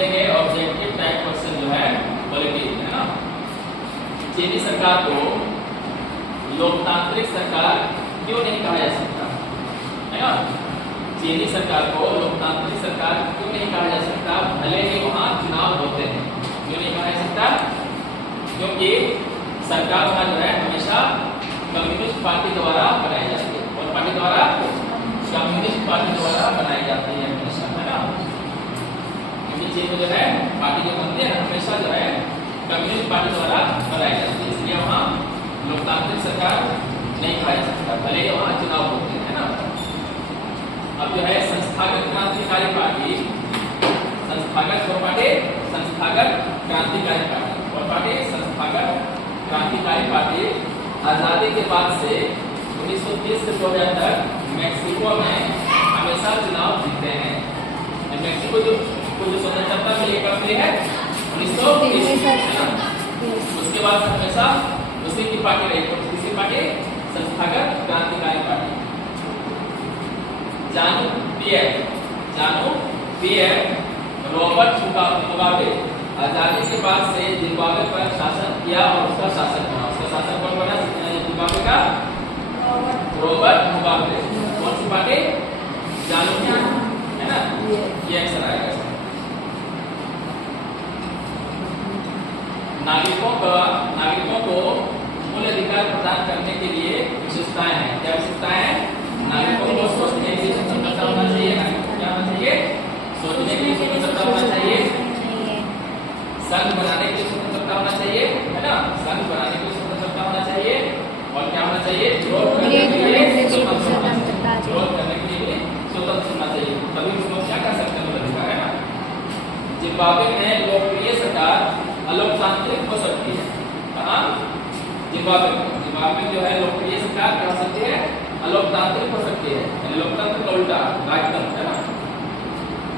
पूछे गए objective type question जो है पॉलिटी है ना। चीनी सरकार को लोकतांत्रिक सरकार क्यों नहीं कहा जा सकता है ना। चीनी सरकार को लोकतांत्रिक सरकार क्यों नहीं कहा जा सकता, भले ही वहाँ चुनाव होते हैं। क्यों नहीं कहा जा सकता, क्योंकि सरकार वहाँ जो है हमेशा कम्युनिस्ट पार्टी द्वारा बनाई जाती है। और पार्टी द्वारा, कम्युनिस्ट पार्टी द्वारा बनाई जाती है हमेशा, है ना। क्योंकि चीन में जो है पार्टी जो बनती है हमेशा जो है कम्युनिस्ट पार्टी द्वारा बनाई जाती है, इसलिए वहाँ लोकतांत्रिक सरकार नहीं कहा जा सकता, भले ही वहाँ चुनाव होते हैं, है ना। अब जो है संस्थागत क्रांतिकारी पार्टी, संस्थागत पार्टी, संस्थागत क्रांतिकारी पार्टी और पार्टी संस्थागत क्रांतिकारी पार्टी आजादी के बाद से 1930 से 2000 तक मेक्सिको में हमेशा चुनाव जीते हैं। मेक्सिको जो स्वतंत्रता मिली कब मिली है, 1930। उसके बाद हमेशा उसी की पार्टी रही, किसी पार्टी, संस्थागत क्रांतिकारी पार्टी। जानू पीएफ रॉबर्ट मुगाबे आजादी के बाद से जिम्बाब्वे पर शासन किया और उसका शासक बना। उसका शासक कौन बना जिम्बाब्वे का? Robert Mugabe. कौन सी पार्टी? जानू है ना, ये आंसर आएगा। नागरिकों को मूल अधिकार प्रदान करने के लिए विशेषताएं हैं। क्या विशेषताएं हैं? नागरिकों को सोचने की स्वतंत्रता होना चाहिए। नागरिकों को क्या होना चाहिए? सोचने की स्वतंत्रता होना चाहिए। संघ बनाने की स्वतंत्रता होना चाहिए, है ना। संघ बनाने की स्वतंत्रता होना चाहिए। और क्या होना चाहिए? विरोध करने के लिए स्वतंत्र होना चाहिए। विरोध करने के लिए स्वतंत्र होना चाहिए, तभी उसको क्या कर सकते हैं, अधिकार, है ना। जिम्बाब्वे में लोकप्रिय सरकार अलोकतांत्रिक हो सकती है। कहाँ? जिम्बाब्वे जो है लोकप्रिय सरकार क्या हो सकती है? अलोकतांत्रिक हो सकती है। लोकतंत्र का उल्टा राजतंत्र, है ना।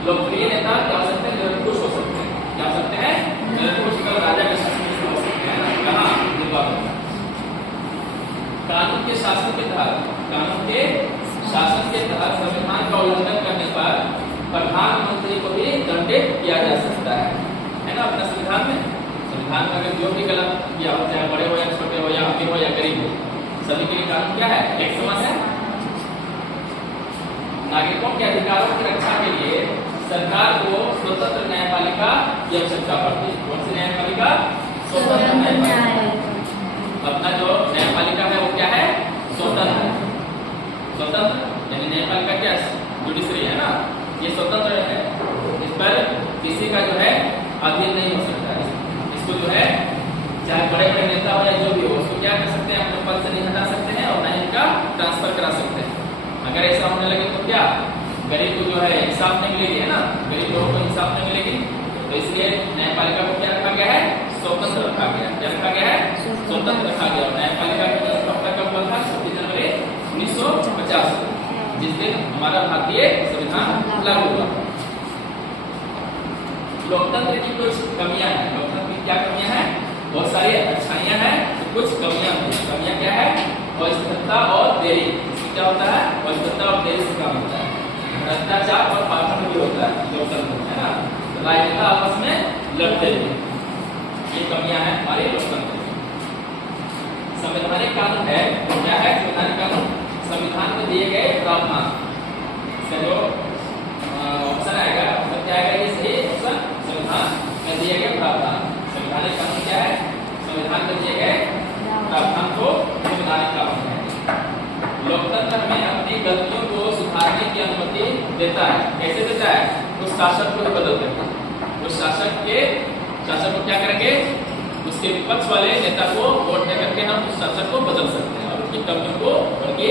लोकप्रिय नेता क्या हो सकते हैं? निरंकुश हो सकते हैं। क्या हो सकते हैं? निरंकुश का राजा के शासन में हो सकते हैं, कहाँ? जिम्बाब्वे में। कानून के शासन के तहत संविधान का उल्लंघन करने पर प्रधानमंत्री को भी दंडित किया जा सकता है ना। अपना संविधान में अगर जो भी गलत किया हो, चाहे बड़े हो या छोटे हो या अमीर हो या गरीब हो, सभी के लिए कानून क्या है? एक समान है। नागरिकों के अधिकारों की रक्षा के लिए सरकार को स्वतंत्र न्यायपालिका की आवश्यकता पड़ती है। कौन सी न्यायपालिका? स्वतंत्र न्यायपालिका। अपना जो न्यायपालिका है वो क्या है? स्वतंत्र। स्वतंत्र यानी न्यायपालिका क्या? जुडिशरी, है ना। ये स्वतंत्र है, इस पर किसी का जो है अधीन नहीं हो सकता है। इसको जो है चाहे बड़े बड़े नेता हो या जो भी हो, उसको क्या कर सकते हैं? अपने पद से नहीं हटा सकते हैं और न ही इनका ट्रांसफर करा सकते हैं। अगर ऐसा होने लगे तो क्या गरीब को जो है इंसाफ नहीं मिलेगी, है ना। गरीब लोगों को इंसाफ नहीं मिलेगी, तो इसलिए न्यायपालिका को क्या रखा गया है? स्वतंत्र रखा गया। क्या रखा गया है? स्वतंत्र रखा गया। और न्यायपालिका की स्थापना कब हुआ था? 26 जनवरी 1950, जिस दिन हमारा भारतीय संविधान लागू हुआ। लोकतंत्र की कुछ कमियां हैं। लोकतंत्र की क्या कमियां हैं? बहुत सारी अच्छाइयां हैं, तो कुछ कमियां हैं। कमियां क्या है? अस्थिरता और देरी। इसमें क्या होता है? अस्थिरता और देरी से काम होता है। भ्रष्टाचार और पाखंड भी होता है लोकतंत्र, है ना। राजनेता आपस में लड़ते हैं, ये कमियां हैं हमारे लोकतंत्र में। संवैधानिक कानून है, क्या है संवैधानिक कानून? संविधान में दिए गए प्रावधान। इसका जो ऑप्शन आएगा मतलब क्या आएगा? ये सही ऑप्शन, संविधान में दिए गए प्रावधान। संवैधानिक कानून क्या है? संविधान में दिए गए प्रावधान को संवैधानिक कानून है। लोकतंत्र में अपनी गलतियों को सुधारने की अनुमति देता है। कैसे देता है? उस शासक को बदल देता है। उस शासक को क्या करेंगे? उसके विपक्ष वाले नेता को वोट दे करके हम उस शासक को बदल सकते हैं और उनकी कमियों को, उनके